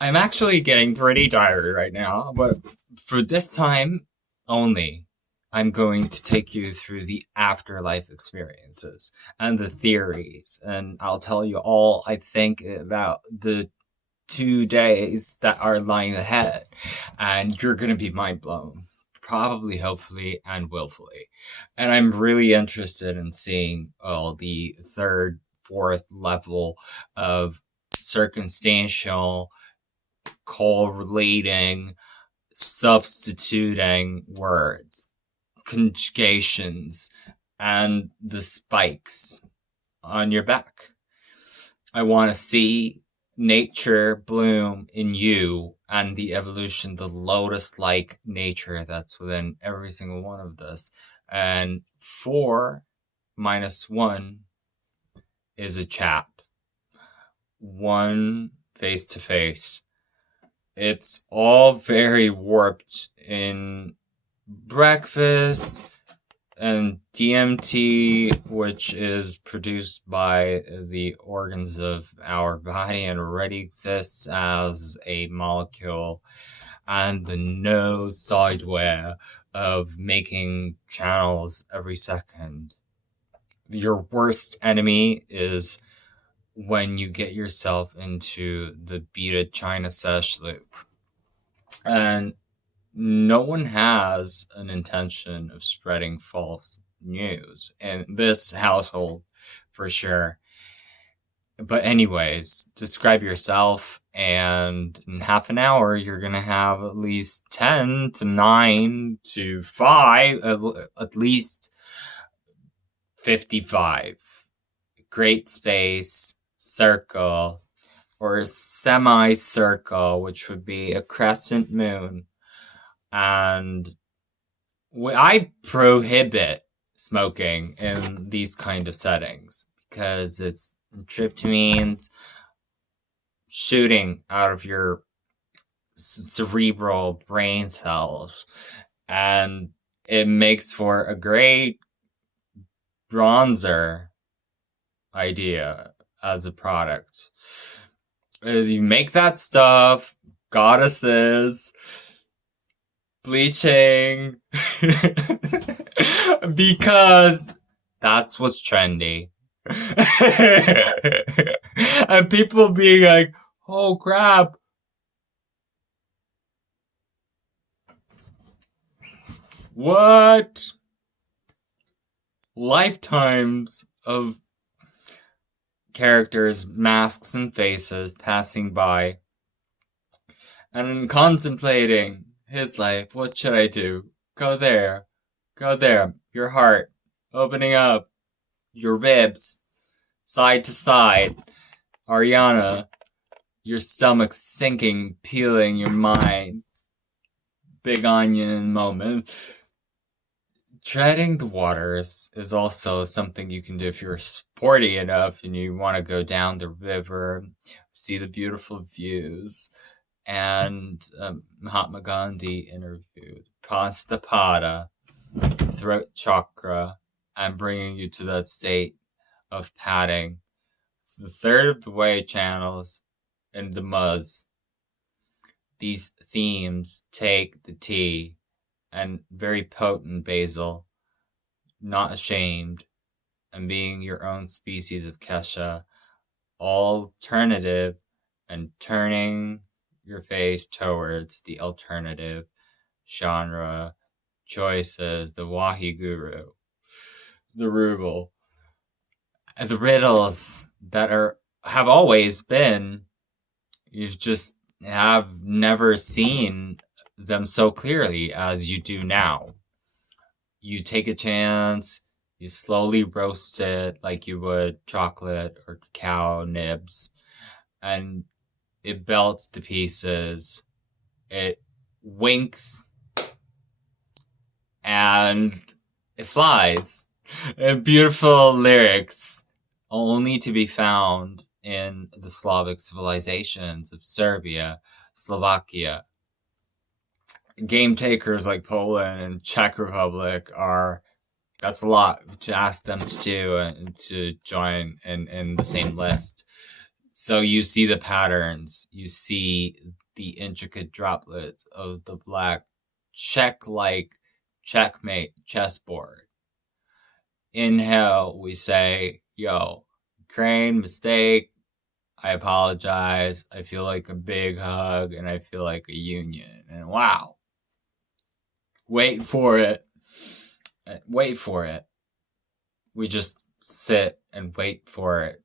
I'm actually getting pretty tired right now, but for this time only, I'm going to take you through the afterlife experiences and the theories, and I'll tell you all I think about the 2 days that are lying ahead, and you're gonna be mind blown. Probably, hopefully, and willfully. And I'm really interested in seeing all the third, fourth level of circumstantial correlating, substituting words, conjugations, and the spikes on your back. I want to see nature bloom in you and the evolution, the lotus like nature that's within every single one of us. And 4 - 1 is a chat, one face to face. It's all very warped in breakfast and DMT, which is produced by the organs of our body and already exists as a molecule, and the no sideware of making channels every second. Your worst enemy is when you get yourself into the beta China sesh loop. And no one has an intention of spreading false news in this household, for sure. But anyways, describe yourself, and in half an hour, you're gonna have at least 10 to 9 to 5, at least 55. Great space, circle, or a semicircle, which would be a crescent moon. And I prohibit smoking in these kind of settings because it's tryptamines shooting out of your cerebral brain cells, and it makes for a great bronzer idea as a product. As you make that stuff, goddesses, bleaching, because that's what's trendy. And people being like, oh crap. What? Lifetimes of characters, masks, and faces passing by and contemplating his life. What should I do? Go there. Go there. Your heart opening up. Your ribs side to side. Ariana, your stomach sinking, peeling your mind. Big onion moment. Treading the waters is also something you can do if you're sporty enough and you want to go down the river, see the beautiful views. And Mahatma Gandhi interviewed Pastapada, throat chakra, and bringing you to that state of padding. The third of the way channels and the muzz. These themes take the tea and very potent basil, not ashamed, and being your own species of Kesha, alternative, and turning your face towards the alternative genre choices, the Wahi Guru, the Ruble, and the riddles that have always been. You've just have never seen them so clearly as you do now. You take a chance, you slowly roast it like you would chocolate or cacao nibs, and it belts to pieces. It winks and it flies. And beautiful lyrics only to be found in the Slavic civilizations of Serbia, Slovakia. Game takers like Poland and Czech Republic that's a lot to ask them to do and to join in the same list. So you see the patterns, you see the intricate droplets of the black checkmate chessboard. Inhale, we say, yo, Crane, mistake. I apologize. I feel like a big hug and I feel like a union. And wow. Wait for it. Wait for it. We just sit and wait for it.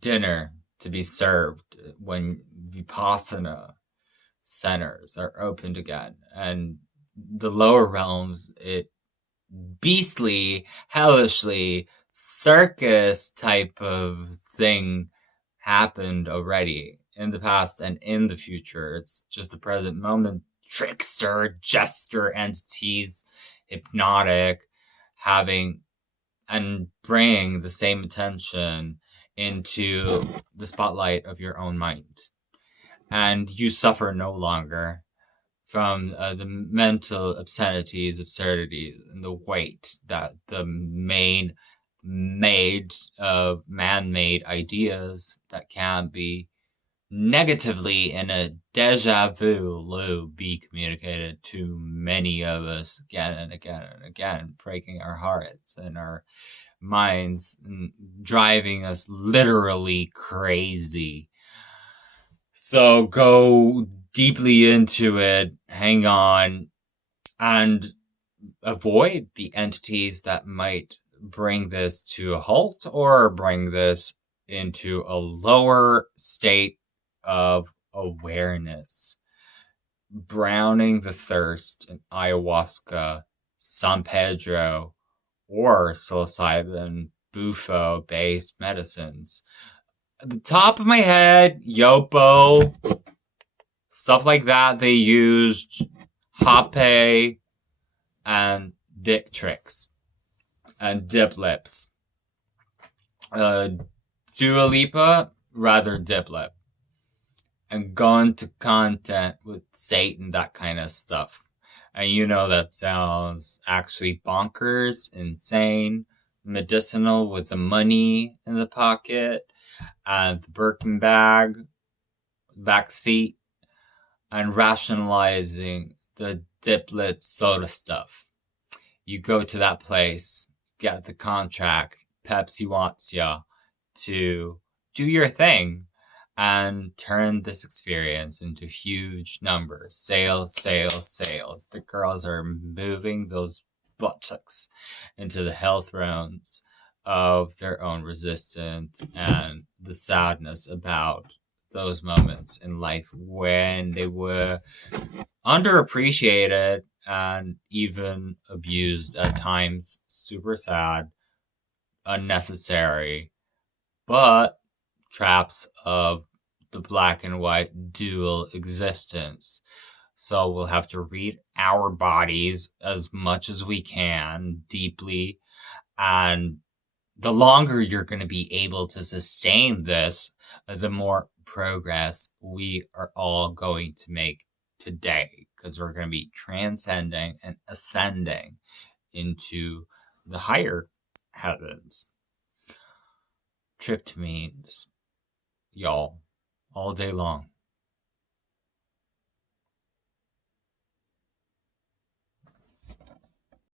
Dinner to be served when Vipassana centers are opened again. And the lower realms, it beastly, hellishly, circus type of thing happened already in the past and in the future. It's just the present moment. Trickster, jester entities, hypnotic, having and bringing the same attention into the spotlight of your own mind. And you suffer no longer from the mental obscenities, absurdities, and the weight that the man-made ideas that can be negatively in a deja vu loop be communicated to many of us again and again and again, breaking our hearts and our minds and driving us literally crazy. So go deeply into it, hang on, and avoid the entities that might bring this to a halt or bring this into a lower state of awareness. Browning the thirst in ayahuasca, San Pedro, or psilocybin bufo-based medicines. At the top of my head, Yopo, stuff like that, they used Hape and dick tricks and dip lips. Dua Lipa, rather dip lip. And gone to content with Satan, that kind of stuff. And you know that sounds actually bonkers, insane, medicinal with the money in the pocket, and the Birkin bag, back seat, and rationalizing the diplet soda stuff. You go to that place, get the contract, Pepsi wants ya to do your thing and turn this experience into huge numbers. Sales, sales, sales. The girls are moving those buttocks into the health realms of their own resistance and the sadness about those moments in life when they were underappreciated and even abused at times. Super sad, unnecessary, but traps of the black and white dual existence. So we'll have to read our bodies as much as we can, deeply, and the longer you're going to be able to sustain this, the more progress we are all going to make today, because we're going to be transcending and ascending into the higher heavens. Tryptamines, y'all, all day long.